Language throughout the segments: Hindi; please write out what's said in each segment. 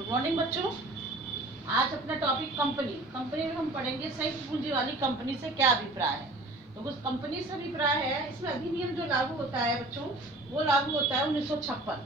गुड मॉर्निंग बच्चों। आज अपना टॉपिक कंपनी कंपनी में हम पढ़ेंगे संयुक्त पूंजी वाली कंपनी से क्या अभिप्राय है। तो कुछ कंपनी से अभिप्राय है, इसमें अधिनियम जो लागू होता है बच्चों, वो लागू होता है 1956।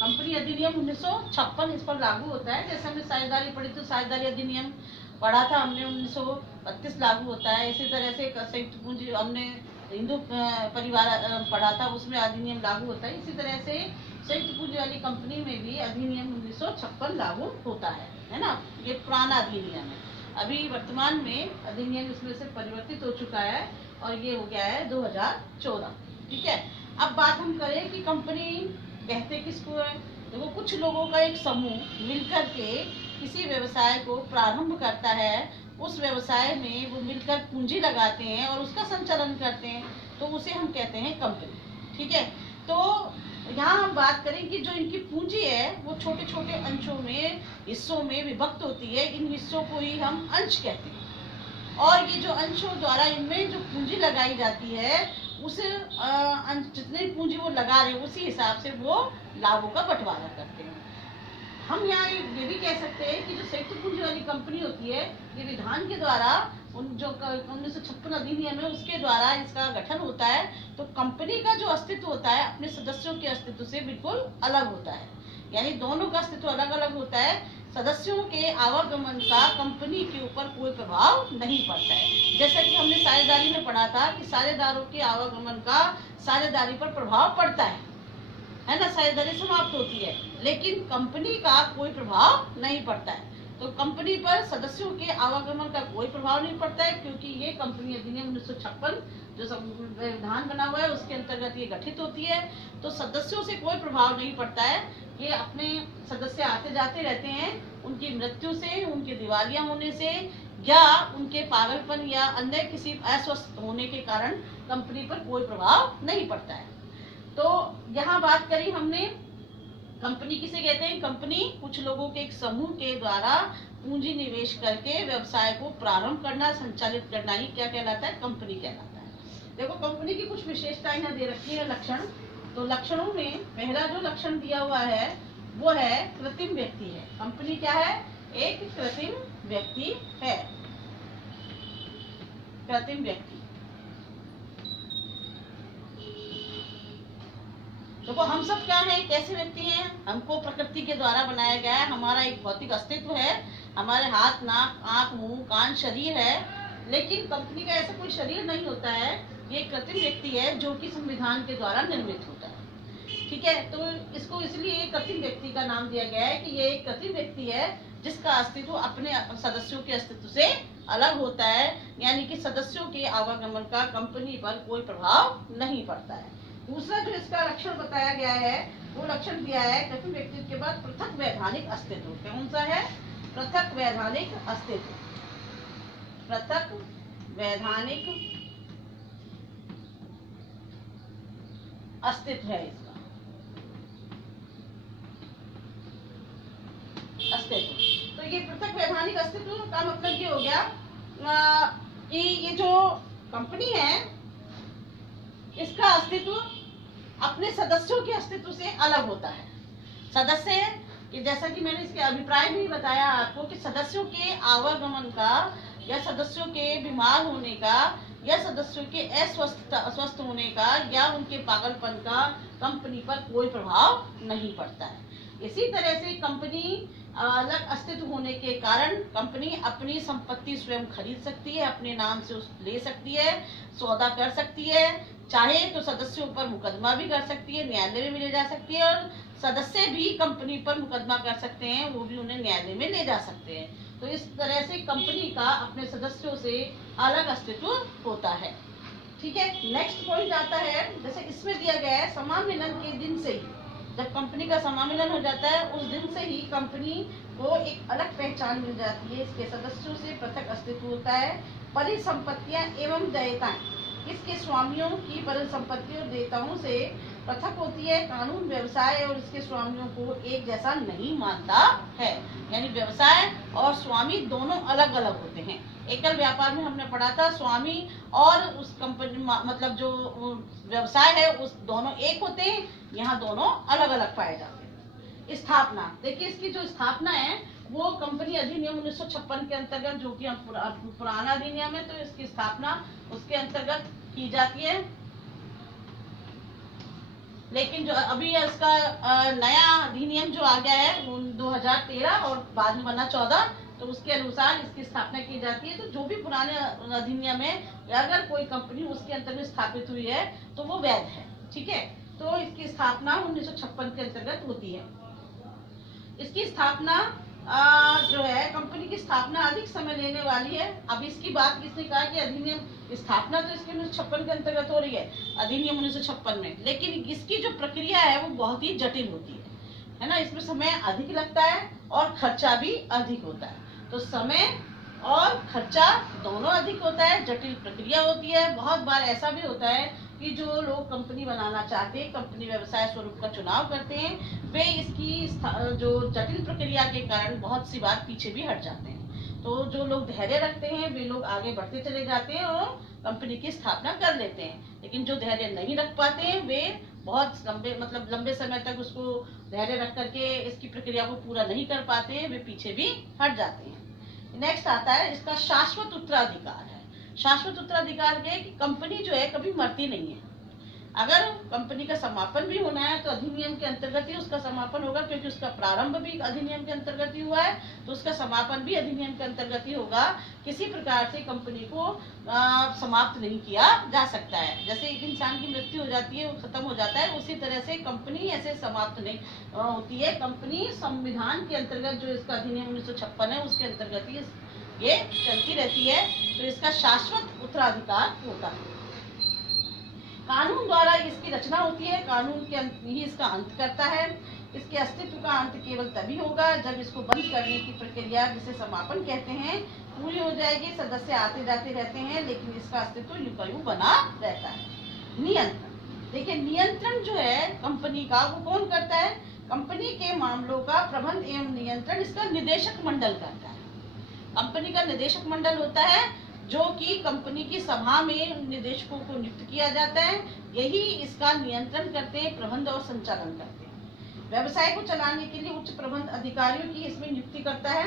कंपनी अधिनियम 1956 इस पर लागू होता है। जैसे हमने साझेदारी पढ़ी तो साझेदारी अधिनियम पढ़ा था हमने, 1932 लागू होता है। इसी तरह से संयुक्त पूंजी हमने हिंदू परिवार पढ़ा था, उसमें अधिनियम लागू होता है। इसी तरह से संयुक्त पूंजी वाली कंपनी में भी अधिनियम 1956 लागू होता है ना। ये पुराना अधिनियम है। अभी वर्तमान में अधिनियम इसमें से परिवर्तित हो चुका है और ये हो गया है 2014। ठीक है, अब बात हम करें कि कंपनी कहते किसको है। देखो, कुछ लोगों का एक समूह मिलकर के किसी व्यवसाय को प्रारंभ करता है, उस व्यवसाय में वो मिलकर पूंजी लगाते हैं और उसका संचालन करते हैं, तो उसे हम कहते हैं कंपनी। ठीक है, तो यहाँ हम बात करें कि जो इनकी पूंजी है वो छोटे छोटे अंशों में, हिस्सों में विभक्त होती है। इन हिस्सों को ही हम अंश कहते हैं और ये जो अंशों द्वारा इनमें जो पूंजी लगाई जाती है, उस जितनी पूंजी वो लगा रहे हैं उसी हिसाब से वो लाभों का बंटवारा करते हैं। हम यहाँ ये भी कह सकते हैं कि जो संयुक्त पूंजी वाली कंपनी होती है, ये विधान के द्वारा जो 1956 अधिनियम है उसके द्वारा इसका गठन होता है। तो कंपनी का जो अस्तित्व होता है अपने सदस्यों के अस्तित्व से बिल्कुल अलग होता है, यानी दोनों का अस्तित्व अलग अलग होता है। सदस्यों के आवागमन का कंपनी के ऊपर कोई प्रभाव नहीं पड़ता है। जैसा कि हमने साझेदारी में पढ़ा था कि साझेदारों के आवागमन का साझेदारी पर प्रभाव पड़ता है ना, साझेदारी समाप्त होती है, लेकिन कंपनी का कोई प्रभाव नहीं पड़ता है। तो कंपनी पर सदस्यों के आवागमन का कोई प्रभाव नहीं पड़ता है, क्योंकि ये कंपनी अधिनियम 1956 जो संविधान बना हुआ है उसके अंतर्गत ये गठित होती है। तो सदस्यों से कोई प्रभाव नहीं पड़ता है। ये अपने सदस्य आते जाते रहते हैं, उनकी मृत्यु से, उनके दिवालिया होने से या उनके पागलपन या अन्य किसी अस्वस्थ होने के कारण कंपनी पर कोई प्रभाव नहीं पड़ता है। तो यहाँ बात करी हमने, कंपनी किसे कहते हैं। कंपनी कुछ लोगों के एक समूह के द्वारा पूंजी निवेश करके व्यवसाय को प्रारंभ करना, संचालित करना ही क्या कहलाता है, कंपनी कहलाता है। देखो, कंपनी की कुछ विशेषताएं यहाँ दे रखी है, लक्षण। तो लक्षणों में पहला जो लक्षण दिया हुआ है वो है कृत्रिम व्यक्ति है। कंपनी क्या है, एक कृत्रिम व्यक्ति है। कृत्रिम व्यक्ति, देखो हम सब क्या है, कैसे व्यक्ति हैं। हमको प्रकृति के द्वारा बनाया गया है, हमारा एक भौतिक अस्तित्व है, हमारे हाथ, नाक, आंख, मुंह, कान, शरीर है। लेकिन कंपनी का ऐसा कोई शरीर नहीं होता है, ये कृत्रिम व्यक्ति है जो कि संविधान के द्वारा निर्मित होता है। ठीक है, तो इसको इसलिए कृत्रिम व्यक्ति का नाम दिया गया है कि ये एक कृत्रिम व्यक्ति है जिसका अस्तित्व अपने सदस्यों के अस्तित्व से अलग होता है, यानी कि सदस्यों के आवागमन का कंपनी पर कोई प्रभाव नहीं पड़ता है। दूसरा जो इसका लक्षण बताया गया है वो लक्षण दिया है कृत्रिम व्यक्तित्व के बाद पृथक वैधानिक अस्तित्व। कौन सा है, पृथक वैधानिक अस्तित्व। पृथक वैधानिक अस्तित्व है इसका अस्तित्व। तो ये पृथक वैधानिक अस्तित्व का मतलब ये हो गया कि ये जो कंपनी है इसका अस्तित्व अपने सदस्यों के अस्तित्व से अलग होता है। सदस्य कि जैसा कि मैंने इसके अभिप्राय में ही बताया आपको कि सदस्यों के आवागमन का या सदस्यों के बीमार होने का या सदस्यों के अस्वस्थ होने का या उनके पागलपन का कंपनी पर कोई प्रभाव नहीं पड़ता है। इसी तरह से कंपनी अलग अस्तित्व होने के कारण कंपनी अपनी संपत्ति स्वयं खरीद सकती है, अपने नाम से ले सकती है, सौदा कर सकती है, चाहे तो सदस्यों पर मुकदमा भी कर सकती है, न्यायालय में ले जा सकती है, और सदस्य भी कंपनी पर मुकदमा कर सकते हैं, वो भी उन्हें न्यायालय में ले जा सकते हैं। तो इस तरह से कंपनी का अपने सदस्यों से अलग अस्तित्व होता है। ठीक है, नेक्स्ट पॉइंट आता है, जैसे इसमें दिया गया है समामिलन के दिन से ही, जब कंपनी का समामिलन हो जाता है उस दिन से ही कंपनी को एक अलग पहचान मिल जाती है, इसके सदस्यों से पृथक अस्तित्व होता है। परिसंपत्तियां एवं देयताएं इसके स्वामियों की परिसंपत्ति और देयताओं से पृथक होती है। कानून व्यवसाय और इसके स्वामियों को एक जैसा नहीं मानता है, यानी व्यवसाय और स्वामी दोनों अलग अलग होते हैं। एकल व्यापार में हमने पढ़ा था स्वामी और उस कंपनी मतलब जो व्यवसाय है उस दोनों एक होते हैं, यहाँ दोनों अलग अलग पाए जाते हैं। स्थापना, देखिए इसकी जो स्थापना है वो कंपनी अधिनियम 1956 के अंतर्गत, जो कि पुराना अधिनियम है, तो इसकी स्थापना उसके अंतर्गत की जाती है। लेकिन जो अभी इसका नया अधिनियम जो आ गया है 2013 और बाद में बना 14, तो उसके अनुसार इसकी स्थापना की जाती है। तो जो भी पुराने अधिनियम है, अगर कोई कंपनी उसके अंतर्गत स्थापित हुई है तो वो वैध है, ठीक है। तो इसकी स्थापना 1956 के अंतर्गत होती है। इसकी स्थापना जो है, कंपनी की स्थापना अधिक समय लेने वाली है। अब इसकी बात किसने कहा कि अधिनियम स्थापना तो इसके 1956 के अंतर्गत हो रही है, अधिनियम 1956 में, लेकिन इसकी जो प्रक्रिया है वो बहुत ही जटिल होती है ना। इसमें समय अधिक लगता है और खर्चा भी अधिक होता है। तो समय और खर्चा दोनों अधिक होता है, जटिल प्रक्रिया होती है। बहुत बार ऐसा भी होता है कि जो लोग कंपनी बनाना चाहते हैं, कंपनी व्यवसाय स्वरूप का चुनाव करते हैं, वे इसकी जो जटिल प्रक्रिया के कारण बहुत सी बार पीछे भी हट जाते हैं। तो जो लोग धैर्य रखते हैं वे लोग आगे बढ़ते चले जाते हैं और कंपनी की स्थापना कर लेते हैं। लेकिन जो धैर्य नहीं रख पाते हैं वे बहुत लंबे समय तक उसको धैर्य रख करके इसकी प्रक्रिया को पूरा नहीं कर पाते हैं, वे पीछे भी हट जाते हैं। नेक्स्ट आता है इसका शाश्वत उत्तराधिकार है। शाश्वत उत्तराधिकार के कि कंपनी जो है कभी मरती नहीं है। अगर कंपनी का समापन भी होना है तो अधिनियम के अंतर्गत ही उसका समापन होगा, क्योंकि उसका प्रारंभ भी अधिनियम के अंतर्गत ही हुआ है, तो उसका समापन भी अधिनियम के अंतर्गत ही होगा। किसी प्रकार से कंपनी को समाप्त नहीं किया जा सकता है। जैसे एक इंसान की मृत्यु हो जाती है, वो खत्म हो जाता है, उसी तरह से कंपनी ऐसे समाप्त नहीं होती है। कंपनी संविधान के अंतर्गत, जो इसका अधिनियम 1956 है, उसके अंतर्गत ही ये चलती रहती है। तो इसका शाश्वत उत्तराधिकार होता है। कानून द्वारा इसकी रचना होती है, कानून के ही इसका अंत करता है। इसके अस्तित्व का अंत केवल तभी होगा जब इसको बंद करने की प्रक्रिया, जिसे समापन कहते हैं, पूरी हो जाएगी। सदस्य आते जाते रहते हैं, लेकिन इसका अस्तित्व यूं बना रहता है। नियंत्रण, देखिए नियंत्रण जो है कंपनी का, वो कौन करता है? कंपनी के मामलों का प्रबंध एवं नियंत्रण इसका निदेशक मंडल करता है। कंपनी का निदेशक मंडल होता है, जो कि कंपनी की सभा में निदेशकों को नियुक्त किया जाता है। यही इसका नियंत्रण करते हैं, प्रबंध और संचालन करते हैं। व्यवसाय को चलाने के लिए उच्च प्रबंध अधिकारियों की इसमें नियुक्ति करता है।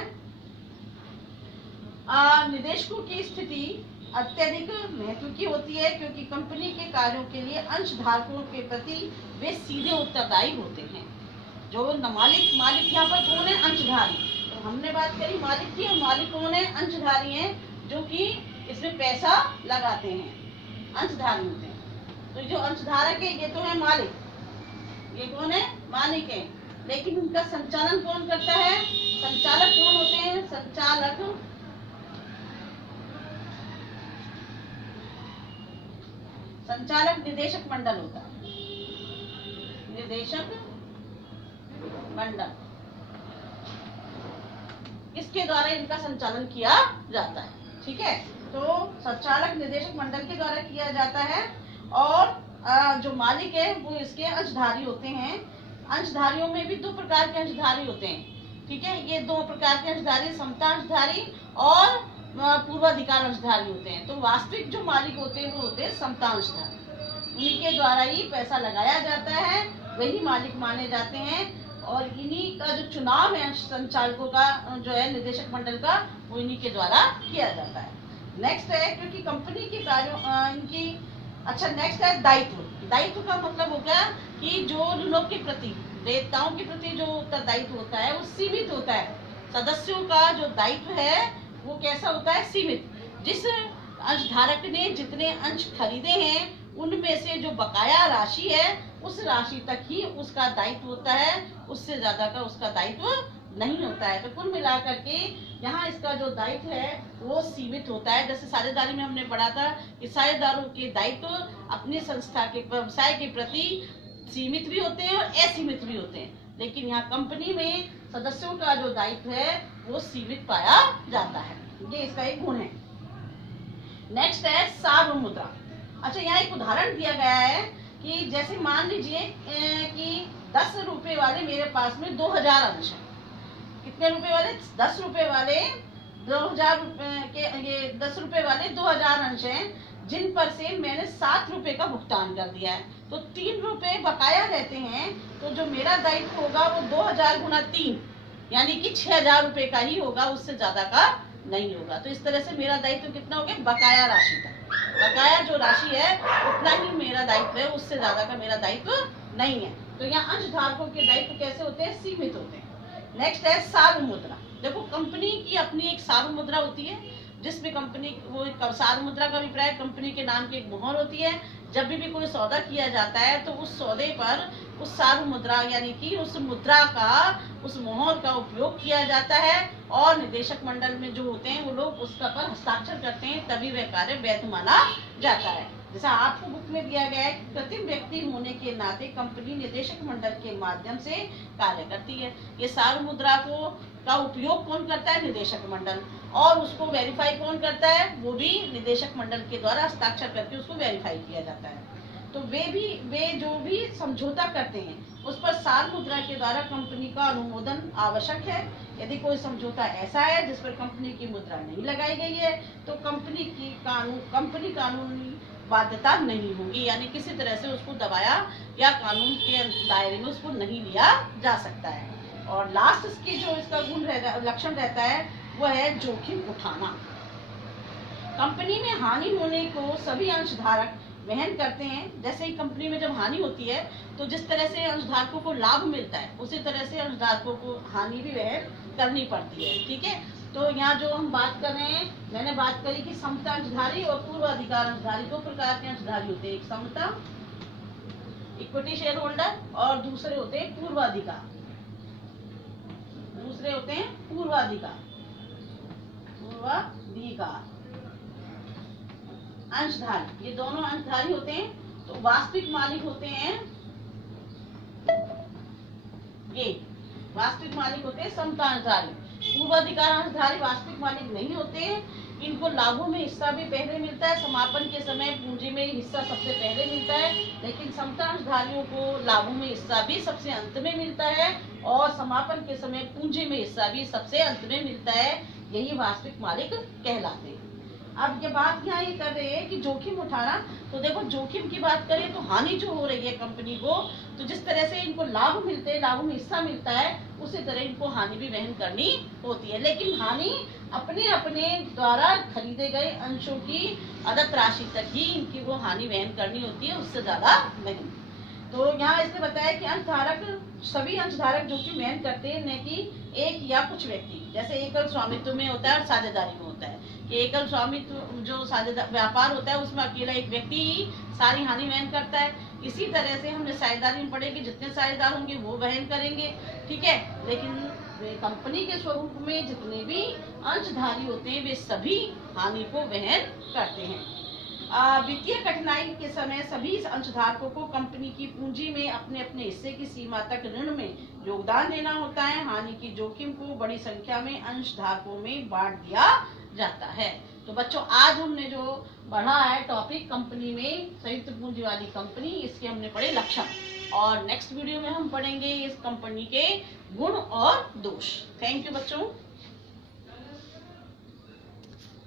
निदेशकों की स्थिति अत्यधिक महत्व की होती है, क्योंकि कंपनी के कार्यों के लिए अंशधारकों के प्रति वे सीधे उत्तरदायी होते हैं। जो मालिक यहाँ पर कौन है? अंशधारी। तो हमने बात करी मालिक की, और मालिक कौन है? अंशधारी हैं, जो कि इसमें पैसा लगाते हैं, अंशधारी होते हैं। तो जो अंशधारक है ये तो है मालिक, ये कौन है? मालिक है। लेकिन उनका संचालन कौन करता है? संचालक कौन होते हैं? संचालक निदेशक मंडल होता है, निदेशक मंडल। इसके द्वारा इनका संचालन किया जाता है, ठीक है। तो संचालक निदेशक मंडल के द्वारा किया जाता है। और जो मालिक है वो इसके अंशधारी होते हैं। अंशधारियों में भी दो प्रकार के अंशधारी होते हैं, ठीक है। ये दो प्रकार के अंशधारी, समता अंशधारी और पूर्वाधिकार अंशधारी होते हैं। तो वास्तविक जो मालिक होते हैं वो होते हैं समता अंशधारी। उन्हीं के द्वारा ही पैसा लगाया जाता है, वही मालिक माने जाते हैं। और इन्हीं का जो चुनाव है संचालकों का, जो है निदेशक मंडल का, वो इन्हीं के द्वारा किया जाता है। नेक्स्ट है, क्योंकि कंपनी के कार्यों इनकी, अच्छा नेक्स्ट है दायित्व। दायित्व का मतलब हो गया कि जो ऋणों के प्रति, देयताओं के प्रति जो उत्तरदायित्व होता है वो सीमित होता है। सदस्यों का जो दायित्व है वो कैसा होता है? सीमित। जिस अंशधारक ने जितने अंश खरीदे हैं उनमें से जो बकाया राशि है उस राशि तक ही उसका दायित्व होता है, उससे ज्यादा का उसका दायित्व नहीं होता है। तो कुल मिलाकर के यहाँ इसका जो दायित्व है वो सीमित होता है। जैसे साझेदारी में हमने पढ़ा था कि साझेदारों के दायित्व अपनी संस्था के व्यवसाय के प्रति सीमित भी होते हैं और असीमित भी होते हैं। लेकिन यहाँ कंपनी में सदस्यों का जो दायित्व है वो सीमित पाया जाता है, ये इसका एक गुण है। नेक्स्ट है सार्वमुद्रा। अच्छा, यहाँ एक उदाहरण दिया गया है कि जैसे मान लीजिए कि 10 रुपए वाले मेरे पास में 2000 अंश है। कितने रुपए वाले? 10 रुपए वाले 2000 रुपए के, ये 10 रुपए वाले 2000 अंश हैं। जिन पर से मैंने 7 रुपए का भुगतान कर दिया है, तो 3 रुपए बकाया रहते हैं। तो जो मेरा दायित्व होगा वो 2000 गुना 3 यानी कि 6000 रुपए का ही होगा, उससे ज्यादा का नहीं होगा। तो इस तरह से मेरा दायित्व कितना हो गया, बकाया राशि का। बकाया जो राशि है उतना ही मेरा दायित्व है, उससे ज्यादा का मेरा दायित्व नहीं है। तो यहाँ अंशधारकों के दायित्व कैसे होते हैं, सीमित होते हैं। नेक्स्ट है सार्व मुद्रा। देखो कंपनी की अपनी एक सार्व मुद्रा होती है, जिसमें कंपनी वो सार्व मुद्रा का अभिप्राय कंपनी के नाम की एक मोहर होती है। जब भी कोई सौदा किया जाता है तो उस सौदे पर उस सार्व मुद्रा यानी कि उस मुद्रा का, उस मोहर का उपयोग किया जाता है, और निदेशक मंडल में जो होते हैं वो लोग उसका पर हस्ताक्षर करते हैं, तभी वह कार्य वैध माना जाता है। जैसा आपको बुक में दिया गया है, कृत्रिम व्यक्ति होने के नाते कंपनी निदेशक मंडल के माध्यम से कार्य करती है। ये सार्व मुद्रा का उपयोग कौन करता है, निदेशक मंडल, और उसको वेरीफाई कौन करता है, वो भी निदेशक मंडल के द्वारा हस्ताक्षर करके उसको वेरीफाई किया जाता है। तो वे जो भी समझौता करते हैं उस पर सार्व मुद्रा के द्वारा कंपनी का अनुमोदन आवश्यक है। यदि कोई समझौता ऐसा है जिस पर कंपनी की मुद्रा नहीं लगाई गई है तो कंपनी कानूनी बाध्यता नहीं होगी, यानी किसी तरह से उसको दबाया या कानून के दायरे में उसको नहीं लिया जा सकता है। और लास्ट इसकी जो इसका लक्षण रहता है वो है जोखिम उठाना। कंपनी में हानि होने को सभी अंशधारक वहन करते हैं। जैसे ही कंपनी में जब हानि होती है तो जिस तरह से अंशधारकों को लाभ मिलता है उसी तरह से अंशधारकों को हानि भी वहन करनी पड़ती है। ठीक है, तो यहाँ जो हम बात कर रहे हैं, मैंने बात करी कि समता अंशधारी और पूर्वाधिकार अंशधारी, दो प्रकार के अंशधारी होते हैं। एक समता इक्विटी शेयर होल्डर और दूसरे होते हैं पूर्वाधिकार। अंशधारी, ये दोनों अंशधारी होते हैं। तो वास्तविक मालिक होते हैं समता अंशधारी। पूर्वाधिकार अंशधारी वास्तविक मालिक नहीं होते हैं। इनको लाभों में हिस्सा भी पहले मिलता है, समापन के समय पूंजी में हिस्सा सबसे पहले मिलता है, लेकिन समता अंशधारियों को लाभों में हिस्सा भी सबसे अंत में मिलता है और समापन के समय पूंजी में हिस्सा भी सबसे अंत में मिलता है। यही वास्तविक मालिक कहलाते हैं। अब ये बात यहाँ ये कर रहे हैं कि जोखिम उठाना, तो देखो जोखिम की बात करें तो हानि जो हो रही है कंपनी को, तो जिस तरह से इनको लाभ मिलते हैं, लाभों में हिस्सा मिलता है, उसी तरह इनको हानि भी वहन करनी होती है। लेकिन हानि अपने अपने द्वारा खरीदे गए अंशों की अदद राशि तक ही इनकी वो हानि वहन करनी होती है, उससे ज्यादा नहीं। तो यहाँ इसने बताया कि सभी अंशधारक जोखिम वहन करते हैं, न कि एक या कुछ व्यक्ति। जैसे एकल स्वामित्व में होता है और साझेदारी में होता है कि एकल स्वामित्व जो साझेदार व्यापार होता है उसमें अकेला एक व्यक्ति ही सारी हानि वहन करता है। इसी तरह से हमने साझेदारी में पढ़े कि जितने साझेदार होंगे वो वहन करेंगे। ठीक है, लेकिन कंपनी के स्वरूप में जितने भी अंशधारी होते हैं वे सभी हानि को वहन करते हैं। वित्तीय कठिनाई के समय सभी अंशधारकों को कंपनी की पूंजी में अपने अपने हिस्से की सीमा तक ऋण में योगदान देना होता है। हानि की जोखिम को बड़ी संख्या में अंशधारकों में बांट दिया जाता है। तो बच्चों आज हमने जो पढ़ा है टॉपिक कंपनी में संयुक्त पूंजी वाली कंपनी, इसके हमने पढ़े लक्षण, और नेक्स्ट वीडियो में हम पढ़ेंगे इस कंपनी के गुण और दोष। थैंक यू बच्चों।